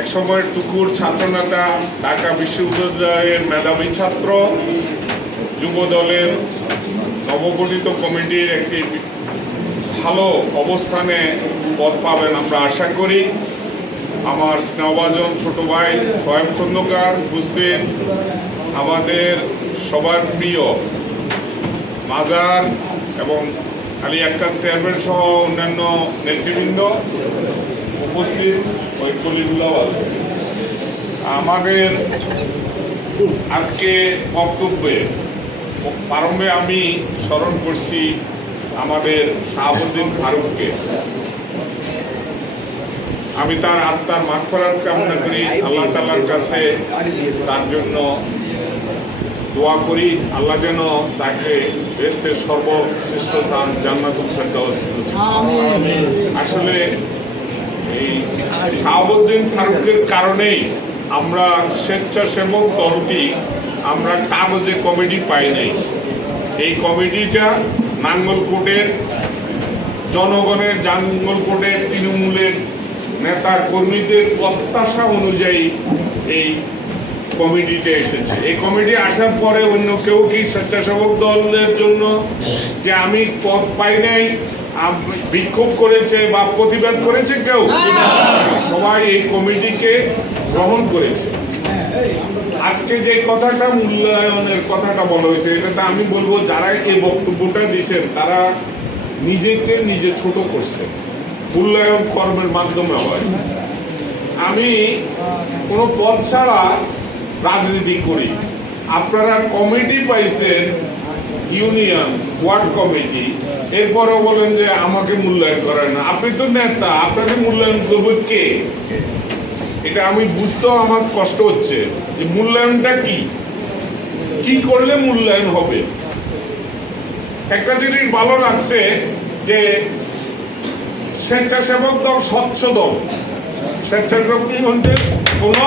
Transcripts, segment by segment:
একসময় টুকুর ছাত্রনেতা ঢাকা বিশ্ববিদ্যালয়ের মেধাবী ছাত্র যুব দলের নবগঠিত কমিটির একটি ভালো অবস্থানে পদ পাবেন আমরা আশা করি। আমার স্নেহভাজন ছোট ভাই সোহেব খন্দকার উপস্থিত, আমাদের সবার প্রিয় মাজার এবং আলী আক্কার চেয়ারম্যান সহ অন্যান্য নেতৃবৃন্দ। উপস্থিত ওই কলিগুলোও আছে। আমাদের আজকে বক্তব্যে প্রারম্ভে আমি স্মরণ করছি আমাদের শাহাবুদ্দিন ফারুককে। আমি তার আত্মার মাফরাত কামনা করি আল্লাহ তালার কাছে তার জন্য দোয়া করি আল্লাহ যেন তাকে বেস্টের সর্বশ্রেষ্ঠ তার করেন। আসলে এই শাহাবুদ্দিন ফারুকের কারণেই আমরা স্বেচ্ছাসেবক দলটি আমরা কাগজে কমিটি পাই নাই। এই কমিটিটা নাঙ্গলকোটের জনগণের, নাঙ্গলকোটের তৃণমূলের নেতা কর্মীদের প্রত্যাশা অনুযায়ী এই কমিটিতে এসেছে। এই কমিটি আসার পরে অন্য কেউ কি স্বেচ্ছাসেবক দলের জন্য যে আমি পদ পাই নাই বিক্ষোভ করেছে বা প্রতিবাদ করেছে কেউ? সবাই এই কমিটিকে গ্রহণ করেছে। আজকে যে কথাটা মূল্যায়নের কথাটা বলা হয়েছে এটা আমি বলব যারা এই বক্তব্যটা দিয়েছেন তারা নিজেকে নিজে ছোট করছে মূল্যায়ন কর্মের মাধ্যমে হয়। আমি কোনো পদ ছাড়া রাজনীতি করি। আপনারা কমিটি পাইছেন ইউনিয়ন ওয়ার্ড কমিটি। এরপরে বলেন যে আমাকে মূল্যায়ন করেন না। আপনি তো নেতা, আপনাকে মূল্যায়ন করবে কে? এটা আমি বুঝতেও আমার কষ্ট হচ্ছে। যে মূল্যায়নটা কি? কি করলে মূল্যায়ন হবে? একটা জিনিস ভালো লাগছে যে স্বেচ্ছাসেবক দল, স্বচ্ছ দল। স্বেচ্ছাসেবক কি হচ্ছে? কোনো?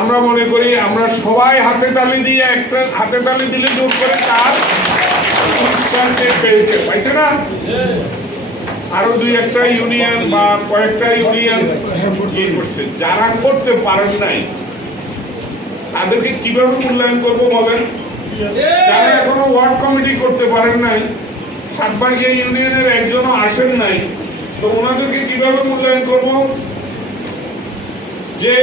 আমরা মনে করি আমরা সবাই হাতে তালি দিয়ে একটা হাতে তালি দিলে জোর করে তার পেয়েছে। পাইছে না? আরও দুই একটা ইউনিয়ন বা কয়েকটা ইউনিয়ন করছে। যারা করতে পারেন নাই, তাদেরকে কীভাবে মূল্যায়ন করব বলেন? যারা এখনও ওয়ার্ড কমিটি করতে পারেন নাই, সাতবাড়িয়া ইউনিয়নের একজনও আসেন নাই, তো ওনাদেরকে কীভাবে মূল্যায়ন করব? যে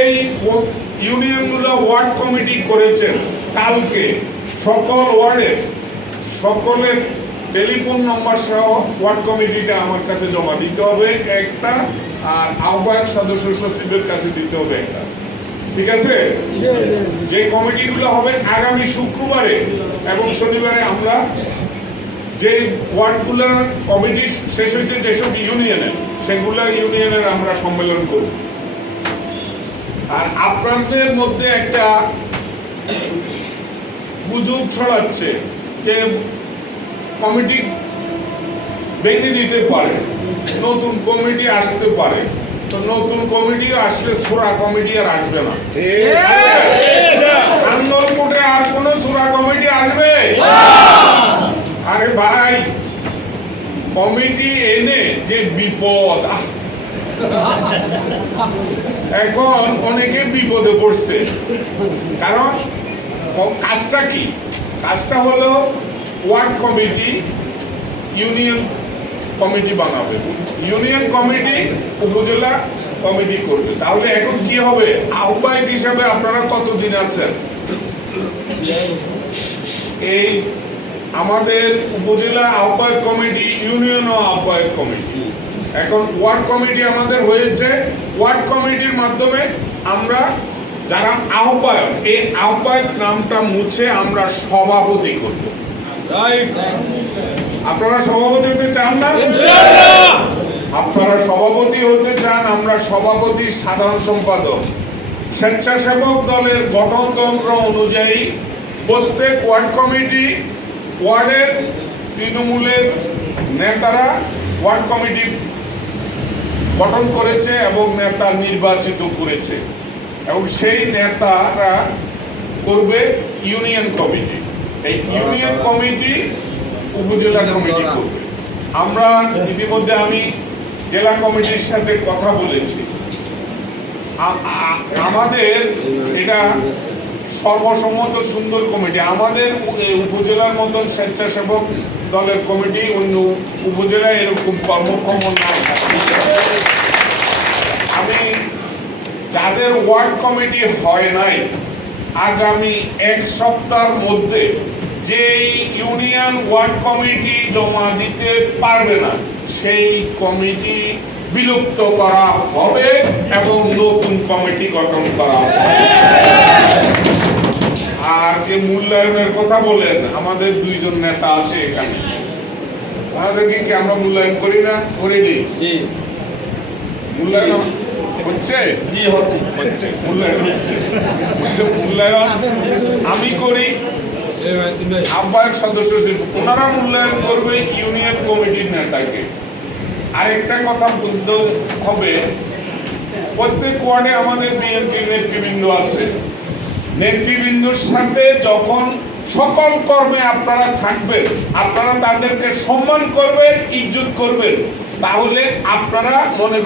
ইউনিয়নগুলো ওয়ার্ড কমিটি করেছেন কালকে। সকল ওয়ার্ডে, সকলের টেলিফোন নম্বর সহ ওয়ার্ড কমিটিটা আমার কাছে জমা দিতে হবে একটা, আর আহ্বায়ক সদস্য সচিবের কাছে দিতে হবে একটা। ঠিক আছে? যে কমিটিগুলো হবে আগামী শুক্রবারে এবং শনিবারে আমরা যে ওয়ার্ডগুলো কমিটি শেষ হয়েছে যেসব ইউনিয়নের সেগুলো ইউনিয়নের আমরা সম্মেলন করব। আর আপনাদের মধ্যে একটা গুজব ছড়াচ্ছে যে কমিটি ভেঙে দিতে পারে নতুন কমিটি আসতে পারে। তো নতুন কমিটি আসলে সোরা কমিটি আর আসবে না। আন্দোলনকোটে আর কোন সোরা কমিটি আসবে? আরে ভাই কমিটি এনে যে বিপদ! এখন অনেকে বিপদে পড়ছে। কারণ কাজটা কি? কাজটা হলো ওয়ার্ড কমিটি, ইউনিয়ন কমিটি বানাবে। ইউনিয়ন কমিটি উপজেলা কমিটি করবে। তাহলে এখন কি হবে? আহ্বায়ক হিসাবে আপনারা কতদিন আছেন? এই আমাদের উপজেলা আহ্বায়ক কমিটি ইউনিয়ন আহ্বায়ক কমিটি। এখন ওয়ার্ড কমিটি আমাদের হয়েছে। ওয়ার্ড কমিটির মাধ্যমে আমরা যারা আহ্বায়ক এই আহ্বায়ক নামটা মুছে আমরা সভাপতি করব। আপনারা সভাপতি হতে চান না? আপনারা সভাপতি হতে চান আমরা সভাপতি সাধারণ সম্পাদক। স্বেচ্ছাসেবক দলের গঠনতন্ত্র অনুযায়ী প্রত্যেক ওয়ার্ড কমিটি ওয়ার্ডের তৃণমূলের নেতারা ওয়ার্ড কমিটি গঠন করেছে এবং নেতা নির্বাচিত করেছে। এবং সেই নেতারা করবে ইউনিয়ন কমিটি। এই ইউনিয়ন কমিটি উপজেলা কমিটি করবে। আমরা ইতিমধ্যে আমি জেলা কমিটির সাথে কথা বলেছি। আমাদের এটা সর্বসম্মত সুন্দর কমিটি। আমাদের উপজেলার মতন স্বেচ্ছাসেবক দলের কমিটি অন্য উপজেলায় এরকম কর্মক্ষম না আমি যাদের ওয়ার্ড কমিটি হয় নাই, আগামী এক সপ্তাহের মধ্যে যেই ইউনিয়ন ওয়ার্ড কমিটি জমা দিতে পারবে না, সেই কমিটি বিলুপ্ত করা হবে এবং নতুন কমিটি গঠন করা হবে। যে মূল্যায়নের কথা বলেন আমাদের দুইজন নেতা আছে এখানে। ওনাদেরকে কি আমরা মূল্যায়ন করি না? করিনি মূল্যায়ন হচ্ছে? জি হচ্ছে। হচ্ছে। মূল্যায়ন হচ্ছে। মূল্যায়ন আমি করি আহ্বায়ক সদস্য ছিল ওনারা মূল্যায়ন করবে ইউনিয়ন কমিটির নেতাকে। আরেকটা কথা হবে প্রত্যেক ওয়ার্ডে আমাদের বিএনপি নেতৃবৃন্দ আছে। নেতৃবৃন্দর সাথে যখন সকল কর্মে আপনারা থাকবেন, আপনারা তাদেরকে সম্মান করবেন, ইজ্জত করবেন, তাহলে আপনারা মনে